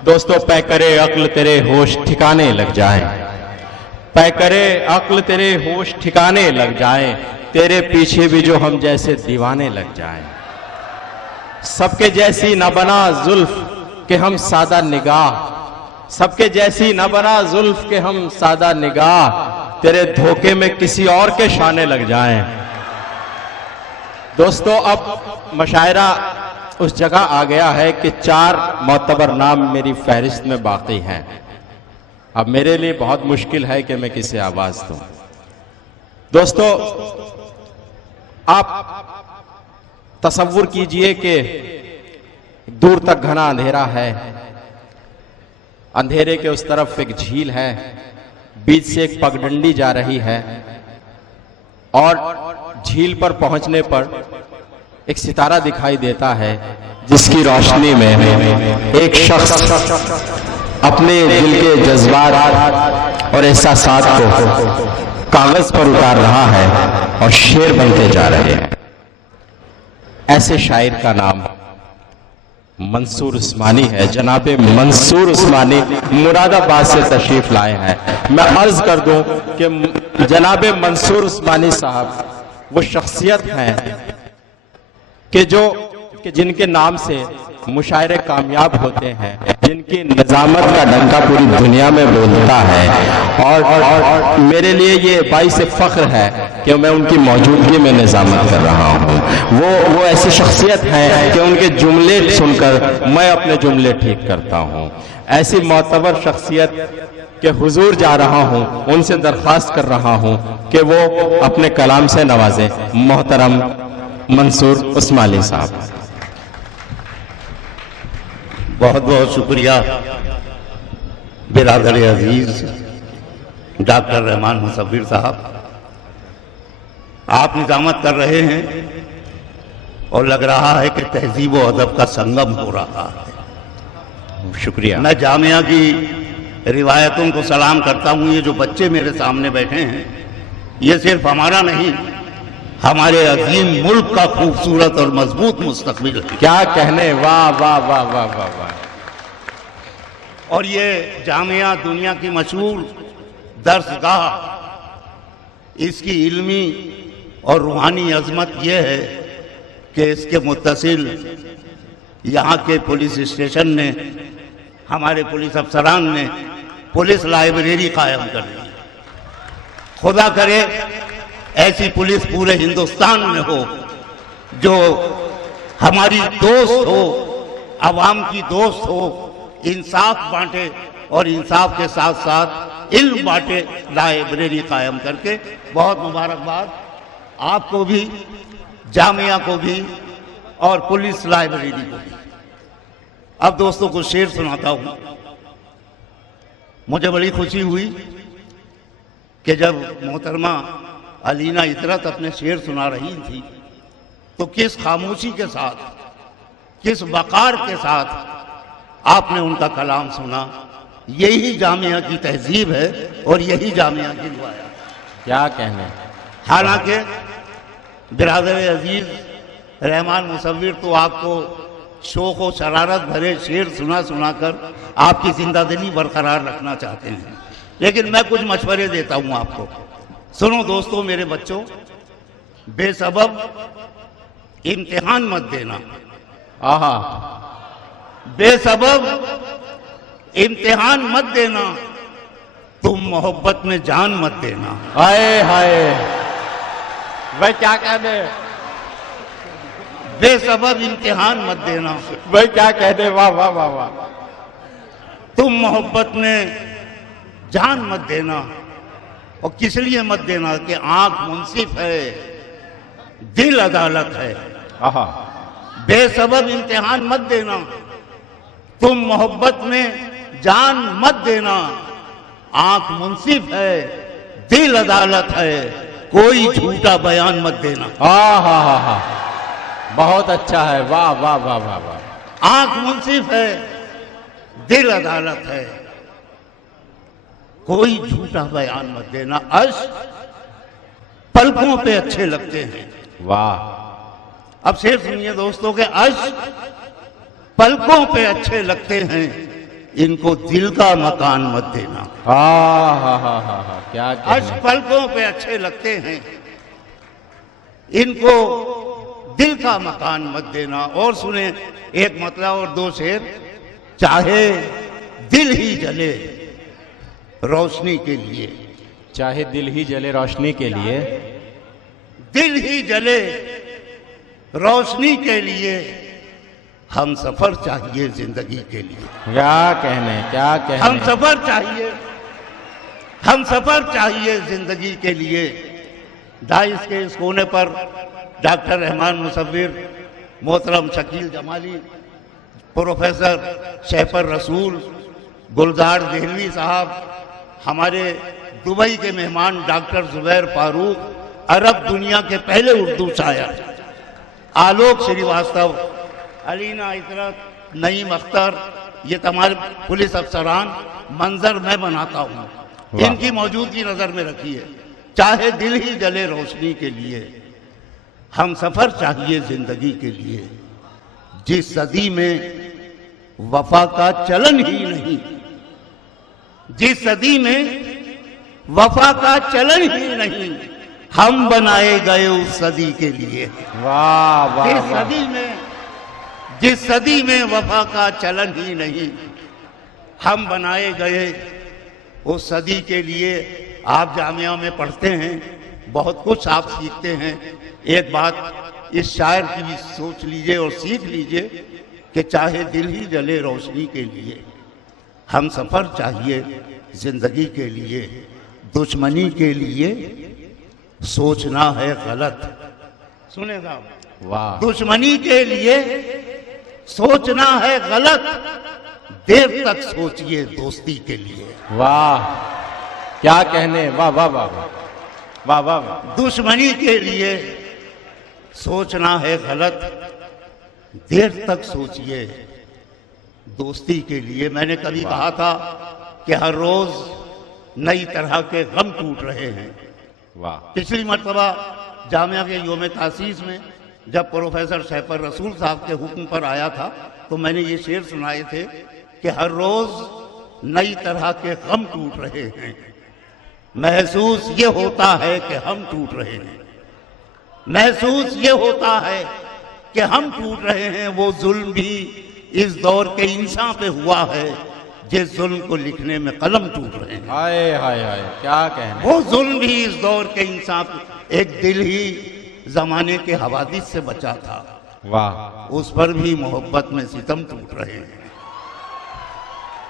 दोस्तों, पै करे अक्ल तेरे होश ठिकाने लग जाए, पै करे अक्ल तेरे होश ठिकाने लग जाए, तेरे पीछे भी जो हम जैसे दीवाने लग जाए। सबके जैसी न बना जुल्फ के हम सादा निगाह, सबके जैसी न बना जुल्फ के हम सादा निगाह, तेरे धोखे में किसी और के शाने लग जाएं। दोस्तों, अब मशायरा उस जगह आ गया है कि 4 मोतबर नाम मेरी फहरिस्त में बाकी हैं। अब मेरे लिए बहुत मुश्किल है कि मैं किसे आवाज दूं। दोस्तों, आप तसव्वुर कीजिए कि दूर तक घना अंधेरा है, अंधेरे के उस तरफ एक झील है, बीच से एक पगडंडी जा रही है और झील पर पहुंचने पर एक सितारा दिखाई देता है जिसकी रोशनी में एक शख्स अपने दिल के जज्बात और एहसासात को कागज पर उतार रहा है और शेर बनते जा रहे हैं। ऐसे शायर का नाम मंसूर उस्मानी है। जनाबे मंसूर उस्मानी मुरादाबाद से तशरीफ लाए हैं। मैं अर्ज कर दूं कि जनाबे मंसूर उस्मानी साहब वो शख्सियत हैं कि जिनके नाम से मुशायरे कामयाब होते हैं, जिनकी निजामत का डंका पूरी दुनिया में बोलता है और मेरे लिए ये बाइस फख्र है कि मैं उनकी मौजूदगी में निजामत कर रहा हूँ। वो ऐसी शख्सियत है कि उनके जुमले सुनकर मैं अपने जुमले ठीक करता हूँ। ऐसी मोतबर शख्सियत के हुजूर जा रहा हूँ, उनसे दरख्वास्त कर रहा हूँ कि वो अपने कलाम से नवाजे। मोहतरम मंसूर उस्मानी साहब। बहुत बहुत शुक्रिया बिरादर अजीज डॉक्टर रहमान मुसव्विर साहब। आप निजामत कर रहे हैं और लग रहा है कि तहजीब व अदब का संगम हो रहा है। शुक्रिया। मैं जामिया की रिवायतों को सलाम करता हूँ। ये जो बच्चे मेरे सामने बैठे हैं, ये सिर्फ हमारा नहीं, हमारे अजीम मुल्क का खूबसूरत और मजबूत मुस्तकबिल है। क्या कहने, वाह वाह वाह वाह वाह वाह। और ये जामिया दुनिया की मशहूर दर्सगाह, इसकी इल्मी और रूहानी अजमत यह है कि इसके मुत्तसिल यहाँ के पुलिस स्टेशन ने, हमारे पुलिस अफसरान ने पुलिस लाइब्रेरी कायम कर दी। खुदा करे ऐसी पुलिस पूरे हिंदुस्तान में हो जो हमारी दोस्त हो, आवाम की दोस्त हो, इंसाफ बांटे और इंसाफ के साथ साथ इल्म बांटे। लाइब्रेरी कायम करके बहुत मुबारकबाद आपको भी, जामिया को भी और पुलिस लाइब्रेरी को भी। अब दोस्तों को शेर सुनाता हूं। मुझे बड़ी खुशी हुई कि जब मोहतरमा अलीना इतरत अपने शेर सुना रही थी तो किस खामोशी के साथ, किस वकार के साथ आपने उनका कलाम सुना। यही जामिया की तहजीब है और यही जामिया की रिवायत। क्या कहने। हालांकि बिरादर अजीज रहमान मुसव्विर तो आपको शौक व शरारत भरे शेर सुना सुनाकर आपकी जिंदादिली बरकरार रखना चाहते हैं, लेकिन मैं कुछ मशवरे देता हूं आपको। सुनो दोस्तों, मेरे बच्चों, बेसबब इम्तिहान मत देना। आहा। बेसबब इम्तिहान मत देना, तुम मोहब्बत में जान मत देना। हाय हाय, भाई क्या कहने। बेसबब इम्तिहान मत देना, भाई क्या कहने, वाह वाह वाह वाह। तुम मोहब्बत में जान मत देना। और किस लिए मत देना कि आंख मुंसिफ है, दिल अदालत है। आहा। बेसबब इम्तिहान मत देना, तुम मोहब्बत में जान मत देना। आंख मुंसिफ है, दिल अदालत है, कोई झूठा बयान मत देना। हा, बहुत अच्छा है, वाह वाह वाह वाह वाह। आंख मुंसिफ है, दिल अदालत है, कोई झूठा बयान मत देना। अश्क पलकों पे अच्छे लगते हैं। वाह। अब शेर सुनिए दोस्तों के, अश्क पलकों पे अच्छे लगते हैं, इनको दिल का मकान मत देना। हा क्या आज पलकों पे अच्छे लगते हैं, इनको दिल का मकान मत देना। और सुने एक मतलब और दो शेर। चाहे दिल ही जले रोशनी के लिए, चाहे दिल ही जले रोशनी के लिए, दिल ही जले रोशनी के लिए, हम सफर चाहिए जिंदगी के लिए। क्या कहने हम सफर चाहिए, हम सफर चाहिए जिंदगी के लिए। डाइस के इस कोने पर डॉक्टर रहमान मुसव्विर, मोहतरम शकील जमाली, प्रोफेसर शहपर रसूल, गुलजार देहलवी साहब, हमारे दुबई के मेहमान डॉक्टर जुबैर फारूक, अरब दुनिया के पहले उर्दू शायर आलोक श्रीवास्तव, अलीना इतरत, नईम अख्तर, ये तमाम पुलिस अफसरान मंजर मैं बनाता हूँ, इनकी मौजूदगी नजर में रखिए। चाहे दिल ही जले रोशनी के लिए, हम सफर चाहिए जिंदगी के लिए। जिस सदी में वफा का चलन ही नहीं, जिस सदी में वफा का चलन ही नहीं, हम बनाए गए उस सदी के लिए। वाह वाह जिस सदी में वफा का चलन ही नहीं, हम बनाए गए उस सदी के लिए। आप जामिया में पढ़ते हैं, बहुत कुछ आप सीखते हैं। एक बात इस शायर की भी सोच लीजिए और सीख लीजिए कि चाहे दिल ही जले रोशनी के लिए, हम सफर चाहिए जिंदगी के लिए। दुश्मनी के लिए सोचना है गलत। सुने साहब, वाह। दुश्मनी के लिए सोचना है गलत, देर तक सोचिए दोस्ती के लिए। वाह क्या कहने, वाह वाह वाह वाह वाह वाह। दुश्मनी के लिए सोचना है गलत, देर तक सोचिए दोस्ती के लिए। मैंने कभी कहा था कि हर रोज नई तरह के गम टूट रहे हैं। वाह। पिछली मरतबा जामिया के योम तासीस में जब प्रोफेसर शहपर रसूल साहब के हुक्म पर आया था, तो मैंने ये शेर सुनाए थे कि हर रोज नई तरह के गम टूट रहे हैं, महसूस ये होता है कि हम टूट रहे हैं, महसूस ये होता है कि हम टूट रहे हैं। वो जुल्म भी इस दौर के इंसान पे हुआ है, जिस जुल्म को लिखने में कलम टूट रहे हैं। हाय हाय हाय क्या कहने। वो जुल्म भी इस दौर के इंसान पे, एक दिल ही जमाने के हवादिस से बचा था, वाह। उस पर भी मोहब्बत में सितम टूट रहे हैं।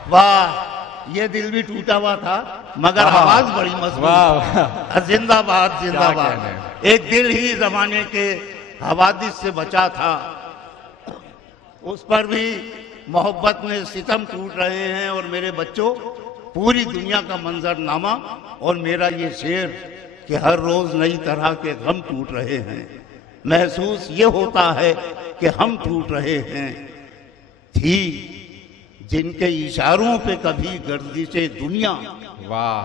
वाह, ये दिल भी टूटा हुआ था मगर आवाज बड़ी मजबूत। जिंदाबाद जिंदाबाद। एक दिल ही जमाने के हवादिस से बचा था, उस पर भी मोहब्बत में सितम टूट रहे हैं। और मेरे बच्चों, पूरी दुनिया का मंजरनामा और मेरा ये शेर कि हर रोज नई तरह के गम टूट रहे हैं, महसूस ये होता है कि हम टूट रहे हैं। थी जिनके इशारों पे कभी गर्दिशे दुनिया, वाह।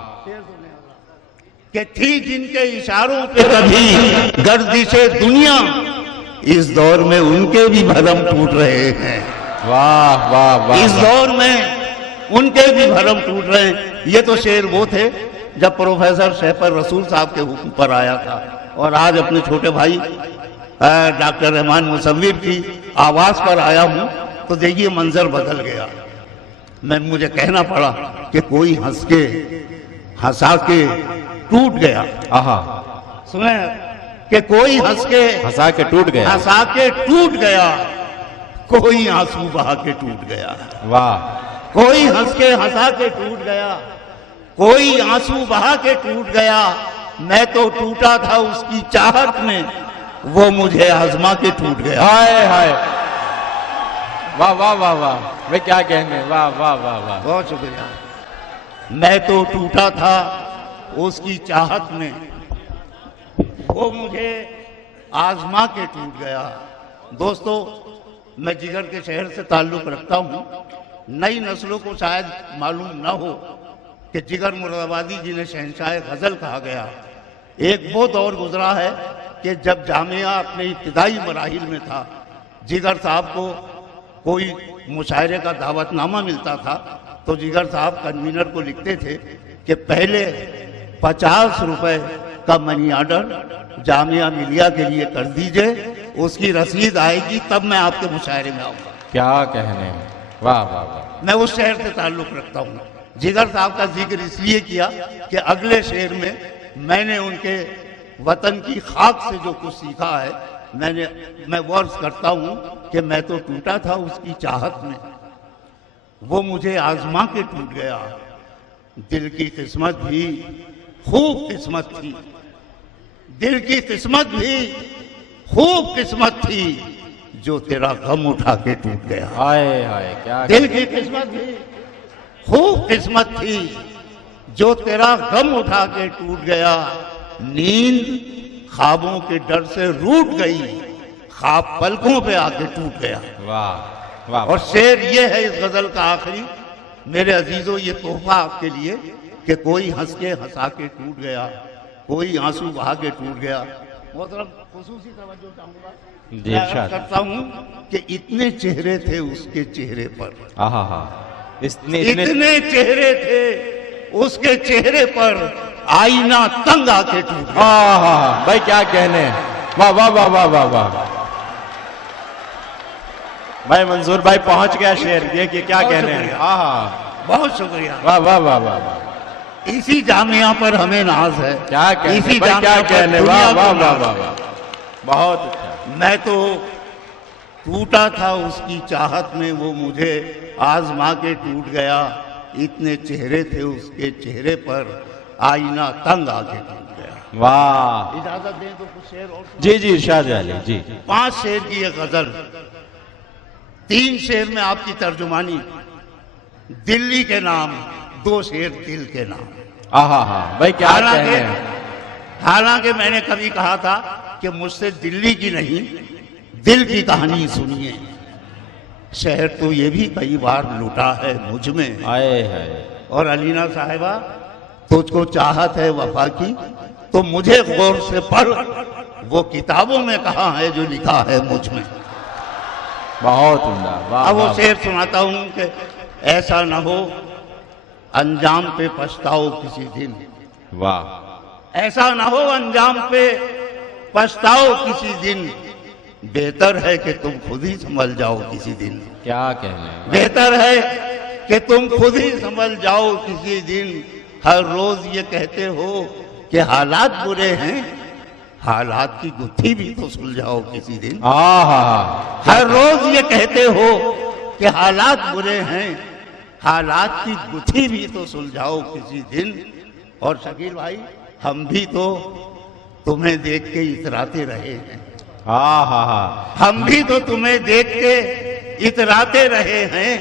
कि थी जिनके इशारों पे कभी गर्दिशे दुनिया, इस दौर में उनके भी भरम टूट रहे हैं। वाह वाह वाह। इस दौर में उनके भी भरम टूट रहे हैं। ये तो शेर वो थे जब प्रोफेसर शहपर रसूल साहब के हुक्म पर आया था, और आज अपने छोटे भाई डॉक्टर रहमान मुसव्विर की आवाज पर आया हूं, तो देखिए मंजर बदल गया। मुझे कहना पड़ा कि कोई हंस के हंसा के टूट गया। आहा। सुने कि कोई हंस के हंसा के टूट गया, हंसा के टूट गया, कोई आंसू बहा के टूट गया। वाह। कोई हंस के हंसा के टूट गया, कोई आंसू बहा के टूट गया। मैं तो टूटा था उसकी चाहत में, वो मुझे आजमा के टूट गया। हाय हाय, वाह वाह वाह वाह। वे क्या कहने, वाह वाह वाह वाह। बहुत शुक्रिया। मैं तो टूटा था उसकी चाहत में, वो मुझे आजमा के टूट गया। दोस्तों, मैं जिगर के शहर से ताल्लुक रखता हूँ। नई नस्लों को शायद मालूम न हो कि जिगर मुरादाबादी जिन्हें शहंशाह गज़ल कहा गया, एक वो दौर गुजरा है कि जब जामिया अपने इब्तिदाई मराहिल में था, जिगर साहब को कोई मुशायरे का दावतनामा मिलता था तो जिगर साहब कन्वीनर को लिखते थे कि पहले 50 रुपए का मनी ऑर्डर जामिया मिलिया के लिए कर दीजिए, उसकी रसीद आएगी तब मैं आपके मुशायरे में आऊँगा। क्या कहने हैं, वाह वाह वाह। मैं उस शहर से ताल्लुक़ रखता हूँ। जिगर साहब का जिक्र इसलिए किया कि अगले शेर में मैंने उनके वतन की खाक से जो कुछ सीखा है, मैं वर्ष करता हूँ कि मैं तो टूटा था उसकी चाहत में, वो मुझे आजमा के टूट गया। दिल की किस्मत भी खूब किस्मत थी, दिल की किस्मत भी खूब किस्मत थी, जो तेरा गम उठा के टूट गया। हाय हाय, क्या दिल की किस्मत भी खूब किस्मत थी, जो तेरा गम उठा के टूट गया। नींद ख्वाबों के डर से रूठ गई, ख्वाब पलकों पे आके टूट गया। वाह वाह। और शेर ये है इस गजल का आखिरी, मेरे अजीजों, ये तोहफा आपके लिए कि कोई हंस के हंसा के टूट गया, कोई आंसू बहा के टूट गया। मोहतरम खुसूसी तवज्जो चाहूंगा, जी, मैं इरशाद। करता हूं कि इतने चेहरे थे उसके चेहरे पर, आहा हा, इतने इतने चेहरे थे उसके चेहरे पर, आईना तंग आके टूट गया। आहा, भाई क्या कहने हैं, वाह वाह वाह वाह वाह वाह। भाई मंसूर भाई पहुंच गया शेर, देखिए क्या बहुत कहने हैं। शुक्रिया। आहा, बहुत शुक्रिया। वाह वाह वाह वाह वाह। इसी जामिया पर हमें नाज है। क्या कहने, इसी भाई क्या जामिया पर कहने, दुनिया वाह को वाह वाह नाज वाह है। वाह, बहुत अच्छा। मैं तो टूटा था उसकी चाहत में, वो मुझे आजमा के टूट गया। इतने चेहरे थे उसके चेहरे पर, आईना तंग आके टूट गया। वाह, इजाजत दें तो कुछ शेर और जी जी इरशाद अली जी। 5 शेर की एक गजल, 3 शेर में आपकी तर्जुमानी, दिल्ली के नाम, 2 शेर दिल के नाम। आहा हा, भाई क्या कहने हैं। हालांकि मैंने कभी कहा था कि मुझसे दिल्ली की नहीं, दिल की कहानी सुनिए। शहर तो ये भी कई बार लुटा है मुझ में। आए है, और अलीना साहिबा, तुझको चाहत है वफा की तो मुझे गौर से पढ़, वो किताबों में कहा है जो लिखा है मुझ में। बहुत उम्दा, वाह अब वो वाह, शेर सुनाता हूं कि ऐसा न हो अंजाम पे पछताओ किसी दिन, वाह। ऐसा ना हो अंजाम पे पछताओ किसी दिन, बेहतर है कि तुम खुद ही संभल जाओ किसी दिन। क्या कहने हैं। बेहतर है कि तुम खुद ही संभल जाओ किसी दिन। हर रोज ये कहते हो कि हालात बुरे हैं, हालात की गुत्थी भी तो सुलझाओ किसी दिन। आहा, हर रोज ये कहते हो कि हालात बुरे हैं, हालात की गुत्थी भी तो सुलझाओ किसी दिन। और शकील भाई, हम भी तो तुम्हें देख के इतराते रहे हैं, आहा हा, हम भी तो तुम्हें देख के इतराते रहे हैं,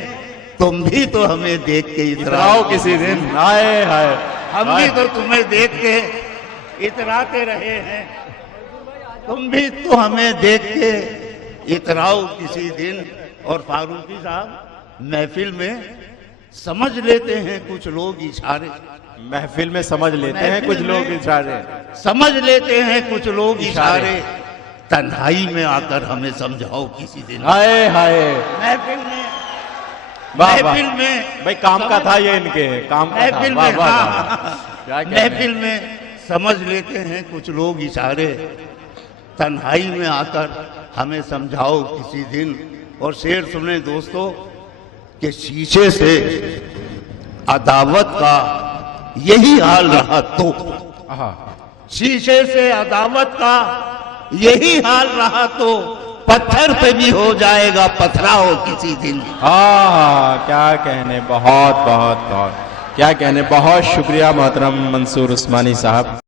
तुम भी तो हमें देख के इतराओ किसी दिन। आए हाय, हम भी तो तुम्हें देख के इतराते रहे हैं, तुम भी तो हमें देख के इतराओ किसी दिन। और फारूकी साहब, महफिल में समझ लेते हैं कुछ लोग इशारे, महफिल में समझ लेते हैं कुछ महफिल लोग में इशारे। समझ लेते हैं कुछ लोग इशारे। इशारे, तन्हाई में आकर हमें समझाओ किसी दिन। हाय हाय, महफिल में, वाह वाह। महफिल में भाई काम का था ये, इनके काम का था। महफिल वाह में, वाह हाँ, वाह। क्या कहने हैं। महफिल में समझ लेते हैं कुछ लोग इशारे, तन्हाई में आकर हमें समझाओ किसी दिन। और शेर सुने दोस्तों कि शीशे से अदावत का यही हाल रहा तो, आहा, शीशे से अदावत का यही हाल रहा तो, पत्थर पे भी हो जाएगा पथराओ किसी दिन। आहा, क्या कहने, बहुत बहुत बहुत क्या कहने। बहुत शुक्रिया मोहतरम मंसूर उस्मानी साहब।